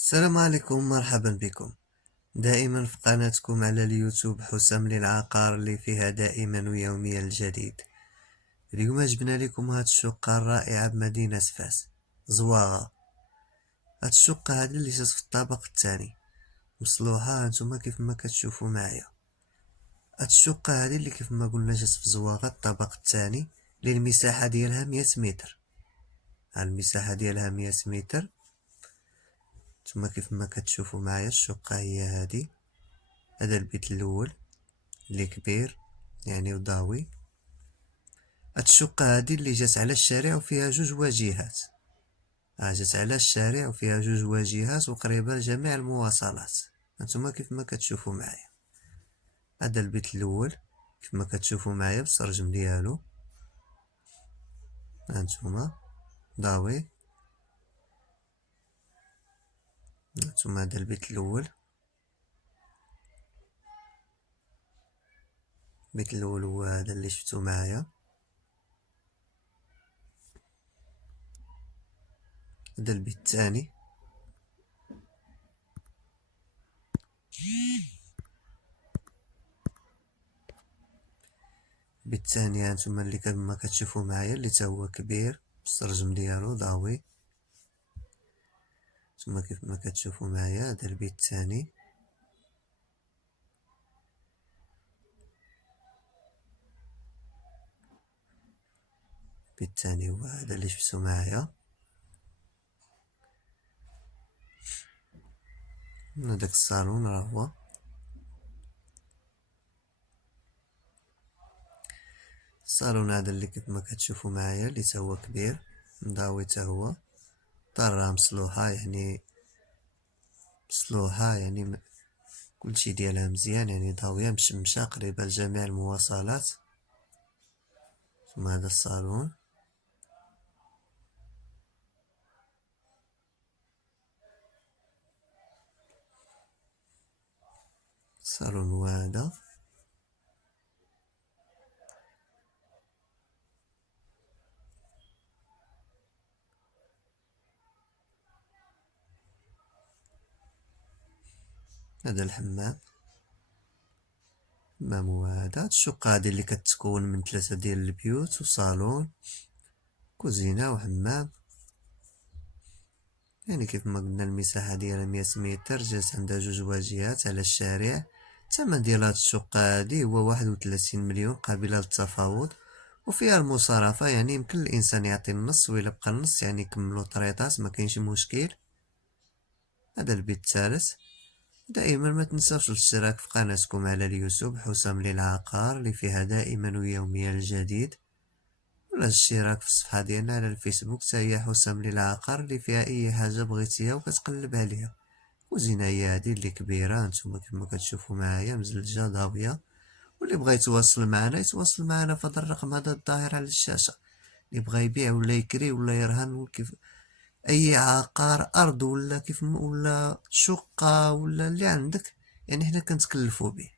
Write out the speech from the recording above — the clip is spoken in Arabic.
السلام عليكم، مرحبا بكم دائما في قناتكم على اليوتيوب حسام للعقار اللي فيها دائما ويوميا الجديد. اليوم جبنا لكم هاد الشقة الرائعة بمدينة فاس زواغة. هاد الشقة هادي اللي جات في الطابق الثاني وصلوها هانتوما كيف ما كتشوفوا معايا. هاد الشقة هادي اللي كيف ما قلنا جات في زواغة الطابق الثاني، اللي المساحة ديالها 100 متر. المساحة ديالها 100 متر. نتوما كيف ما كتشوفوا معايا الشقة هي هادي. هذا البيت الاول اللي كبير يعني وضاوي. هاد الشقة هادي اللي جات على الشارع وفيها جوج واجهات. جات على الشارع وفيها جوج واجهات وقريبة لجميع المواصلات. هانتوما كيف ما كتشوفوا معايا. هذا البيت الاول كيف ما كتشوفوا معايا بالسرجم ديالو. هانتوما ضاوي. هانتوما هذا البيت الاول. البيت الاول هو هذا اللي شفتو معايا. هذا البيت الثاني. البيت الثاني هانتوما اللي كما كتشوفوا معايا اللي تا هو كبير بالسرجم ديالو ضاوي. ثم كيف ما كتشوفوا معايا هذا البيت الثاني. البيت الثاني هو هذا اللي شفتو معايا. هذاك الصالون راه هو. الصالون هذا اللي كيف ما كتشوفوا معايا اللي تا هو كبير مضاوي تا هو. الدار راه مسلوحة يعني كلشي ديالها مزيان يعني ضاوية مشمشة قريبة لجميع المواصلات. ثم هذا الصالون. الصالون هو هذا. هذا الحمام. الحمام هو هذا. هاد الشقة هادي اللي كتكون من 3 ديال البيوت وصالون كوزينة وحمام. يعني كيف ما قلنا المساحة ديالها 100 متر. جات عندها جوج واجهات على الشارع. الثمن ديال هاد الشقة هادي هو 31 مليون قابلة للتفاوض، وفيها المصارفة يعني يمكن الإنسان يعطي النص وإلا بقى النص يعني يكملو طريطات ما كاينش مشكل. هذا البيت الثالث. دائما ما تنساوش الاشتراك في قناتكم على اليوتيوب حسام للعقار اللي فيها دائما ويوميا الجديد، ولا الاشتراك في الصفحة ديالنا على الفيسبوك تا هي حسام للعقار اللي فيها اي حاجة بغيتيها وكتقلب عليها. كوزينة هي هادي اللي كبيرة نتوما كما كتشوفوا معايا مزلجة ضاوية. واللي بغى يتواصل معنا يتواصل معنا في هذا الرقم هذا الظاهر على الشاشة. اللي بغى يبيع ولا يكري ولا يرهن كيف اي عقار ارض ولا كيف ولا شقة ولا اللي عندك يعني حنا كنتكلفوا به.